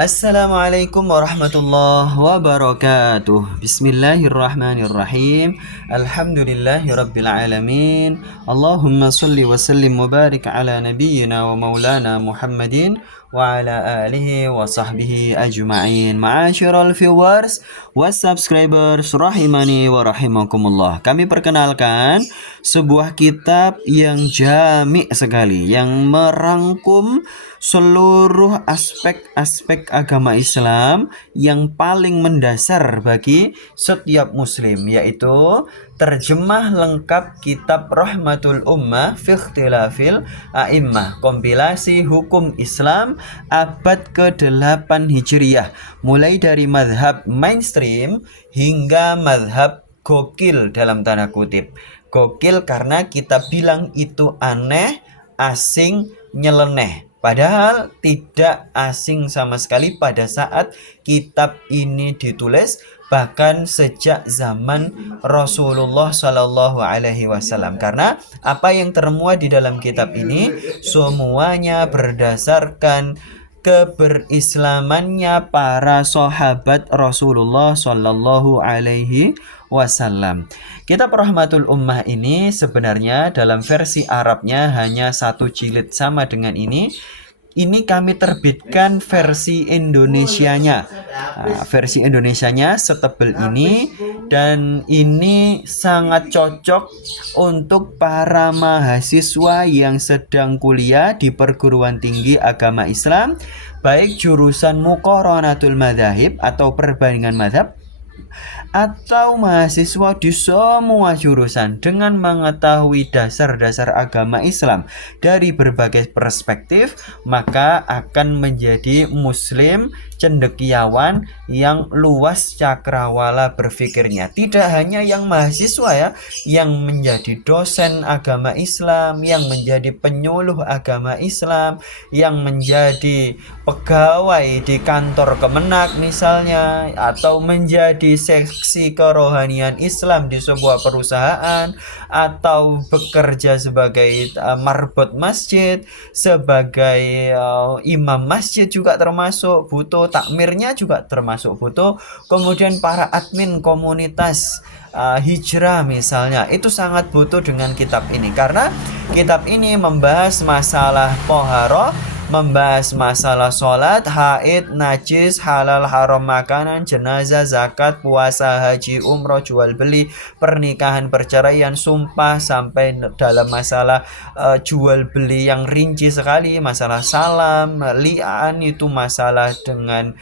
Assalamualaikum warahmatullahi wabarakatuh. Bismillahirrahmanirrahim. Alhamdulillahirabbil alamin. Allahumma shalli wa sallim wa barik ala nabiyyina wa maulana Muhammadin wa ala alihi wa sahbihi ajma'in. Ma'asyiral viewers wa subscribers rahimani wa rahimakumullah. Kami perkenalkan sebuah kitab yang jami' sekali, yang merangkum seluruh aspek-aspek agama Islam yang paling mendasar bagi setiap muslim, yaitu terjemah lengkap kitab Rahmatul Ummah fi Ikhtilafil A'immah, kompilasi hukum Islam abad ke-8 Hijriyah, mulai dari madhab mainstream hingga madhab gokil dalam tanda kutip. Gokil karena kita bilang itu aneh, asing, nyeleneh. Padahal tidak asing sama sekali pada saat kitab ini ditulis, bahkan sejak zaman Rasulullah Shallallahu Alaihi Wasallam. Karena apa yang termuat di dalam kitab ini semuanya berdasarkan keberislamannya para sahabat Rasulullah Shallallahu Alaihi Wasallam. Kitab Rahmatul Ummah ini sebenarnya dalam versi Arabnya hanya 1 jilid sama dengan ini. Ini kami terbitkan versi Indonesianya. Versi Indonesianya setebal ini, dan ini sangat cocok untuk para mahasiswa yang sedang kuliah di perguruan tinggi agama Islam, baik jurusan Muqaranatul Madzhab atau perbandingan mazhab, atau mahasiswa di semua jurusan dengan mengetahui dasar-dasar agama Islam dari berbagai perspektif, maka akan menjadi muslim cendekiawan yang luas cakrawala berpikirnya. Tidak hanya yang mahasiswa ya, yang menjadi dosen agama Islam, yang menjadi penyuluh agama Islam, yang menjadi pegawai di kantor Kemenak misalnya, atau menjadi seksi kerohanian Islam di sebuah perusahaan, atau bekerja sebagai marbot masjid, sebagai imam masjid juga termasuk butuh, takmirnya juga termasuk butuh, kemudian para admin komunitas hijrah misalnya, itu sangat butuh dengan kitab ini, karena kitab ini membahas masalah toharoh, membahas masalah sholat, haid, najis, halal haram makanan, jenazah, zakat, puasa, haji, umroh, jual beli, pernikahan, perceraian, sumpah, sampai dalam masalah jual beli yang rinci sekali, masalah salam, li'an, itu masalah dengan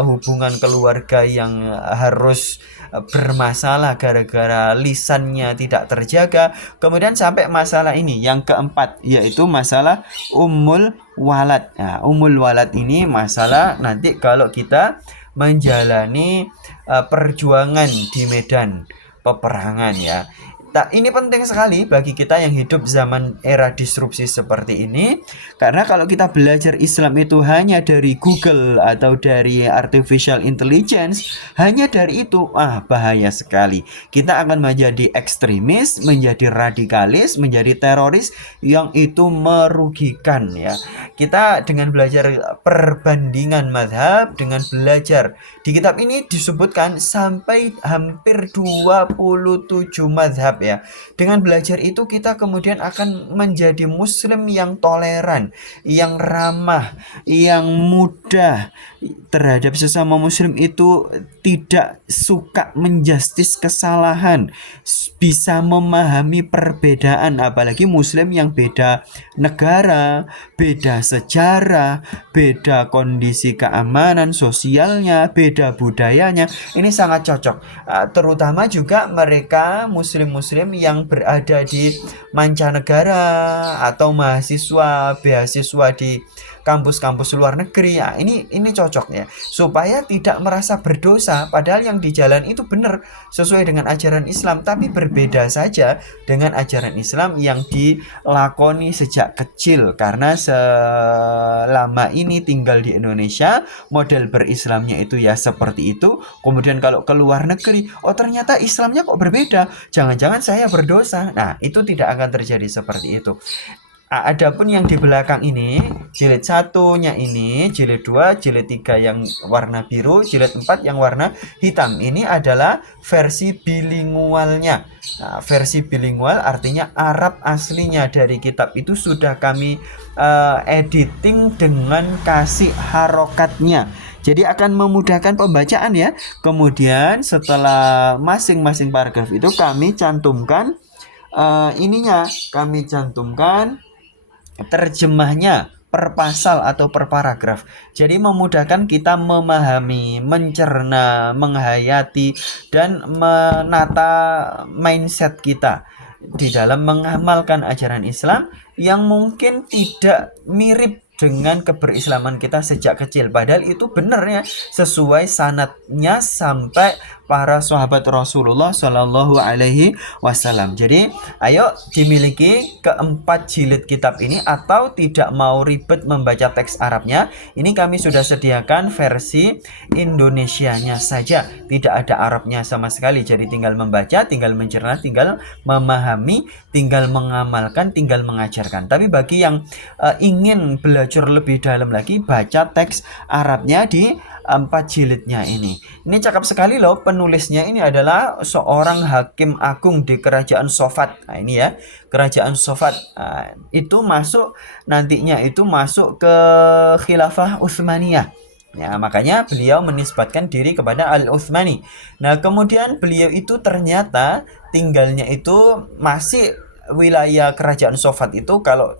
hubungan keluarga yang harus bermasalah gara-gara lisannya tidak terjaga. Kemudian sampai masalah ini yang keempat, yaitu masalah ummul walad. Nah, ummul walad ini masalah nanti kalau kita menjalani perjuangan di medan peperangan ya. Ini penting sekali bagi kita yang hidup zaman era disrupsi seperti ini, karena kalau kita belajar Islam itu hanya dari Google atau dari artificial intelligence, hanya dari itu, bahaya sekali. Kita akan menjadi ekstremis, menjadi radikalis, menjadi teroris yang itu merugikan ya. Kita dengan belajar perbandingan mazhab, dengan belajar di kitab ini disebutkan sampai hampir 27 mazhab ya. Dengan belajar itu kita kemudian akan menjadi muslim yang toleran, yang ramah, yang mudah terhadap sesama muslim, itu tidak suka menjustis kesalahan, bisa memahami perbedaan, apalagi muslim yang beda negara, beda sejarah, beda kondisi keamanan sosialnya, beda budayanya. Ini sangat cocok, terutama juga mereka muslim-muslim yang berada di mancanegara atau mahasiswa, beasiswa di kampus-kampus luar negeri. Ini cocok ya, supaya tidak merasa berdosa, padahal yang di jalan itu benar sesuai dengan ajaran Islam, tapi berbeda saja dengan ajaran Islam yang dilakoni sejak kecil, karena selama ini tinggal di Indonesia, model berislamnya itu ya seperti itu. Kemudian kalau ke luar negeri, ternyata Islamnya kok berbeda, jangan-jangan saya berdosa. Nah, itu tidak akan terjadi seperti itu. Adapun yang di belakang ini, jilid 1-nya ini, jilid 2, jilid 3 yang warna biru, jilid 4 yang warna hitam. Ini adalah versi bilingualnya. Nah, versi bilingual artinya Arab aslinya dari kitab itu sudah kami editing dengan kasih harokatnya. Jadi akan memudahkan pembacaan ya. Kemudian setelah masing-masing paragraf itu kami cantumkan kami cantumkan terjemahnya per pasal atau per paragraf. Jadi memudahkan kita memahami, mencerna, menghayati, dan menata mindset kita di dalam mengamalkan ajaran Islam yang mungkin tidak mirip dengan keberislaman kita sejak kecil. Padahal itu benar ya, sesuai sanadnya sampai para sahabat Rasulullah Shallallahu Alaihi Wasallam. Jadi, ayo dimiliki keempat jilid kitab ini, atau tidak mau ribet membaca teks Arabnya, ini kami sudah sediakan versi Indonesianya saja. Tidak ada Arabnya sama sekali. Jadi tinggal membaca, tinggal mencerna, tinggal memahami, tinggal mengamalkan, tinggal mengajarkan. Tapi bagi yang ingin belajar lebih dalam lagi, baca teks Arabnya di 4 jilidnya ini. Ini cakep sekali loh, penulisnya ini adalah seorang hakim agung di kerajaan Sofat. Nah, ini ya, kerajaan Sofat. Nah, itu nantinya masuk ke khilafah Utsmaniyah. Ya, makanya beliau menisbatkan diri kepada Al-Utsmani. Nah, kemudian beliau itu ternyata tinggalnya itu masih wilayah kerajaan Sofat itu, kalau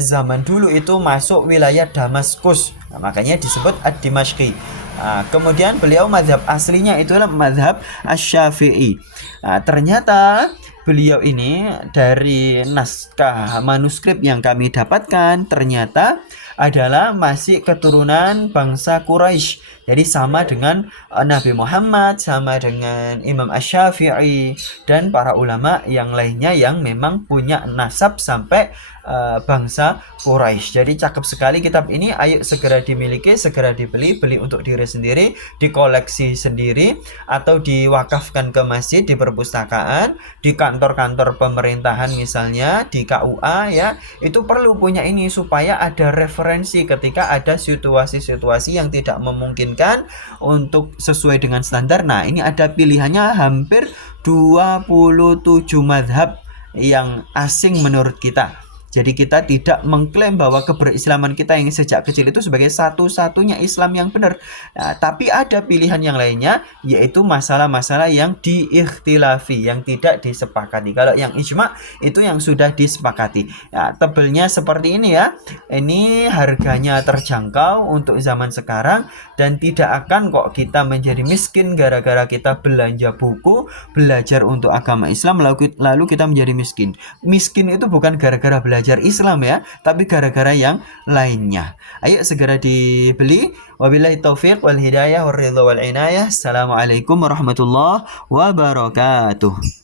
zaman dulu itu masuk wilayah Damaskus. Nah, makanya disebut Ad-Dimashqi. Nah, kemudian beliau mazhab aslinya itu adalah mazhab Asy-Syafi'i. Nah, ternyata beliau ini dari naskah manuskrip yang kami dapatkan ternyata adalah masih keturunan bangsa Quraisy. Jadi sama dengan Nabi Muhammad, sama dengan Imam Asy-Syafi'i dan para ulama yang lainnya yang memang punya nasab sampai bangsa Quraisy. Jadi cakep sekali kitab ini. Ayo segera dimiliki, segera beli untuk diri sendiri, dikoleksi sendiri, atau diwakafkan ke masjid, di perpustakaan, di kantor-kantor pemerintahan misalnya, di KUA ya. Itu perlu punya ini supaya ada referensi ketika ada situasi-situasi yang tidak memungkinkan untuk sesuai dengan standar. Nah, ini ada pilihannya hampir 27 mazhab yang asing menurut kita. Jadi kita tidak mengklaim bahwa keberislaman kita yang sejak kecil itu sebagai satu-satunya Islam yang benar. Nah, tapi ada pilihan yang lainnya, yaitu masalah-masalah yang diikhtilafi, yang tidak disepakati. Kalau yang ijma itu yang sudah disepakati. Nah, tebelnya seperti ini ya. Ini harganya terjangkau untuk zaman sekarang, dan tidak akan kok kita menjadi miskin gara-gara kita belanja buku, belajar untuk agama Islam, lalu kita menjadi miskin. Miskin itu bukan gara-gara belajar Islam ya, tapi gara-gara yang lainnya. Ayo segera dibeli. Wabillahi taufiq wal hidayah wal ridha wal inayah. Assalamualaikum warahmatullahi wabarakatuh.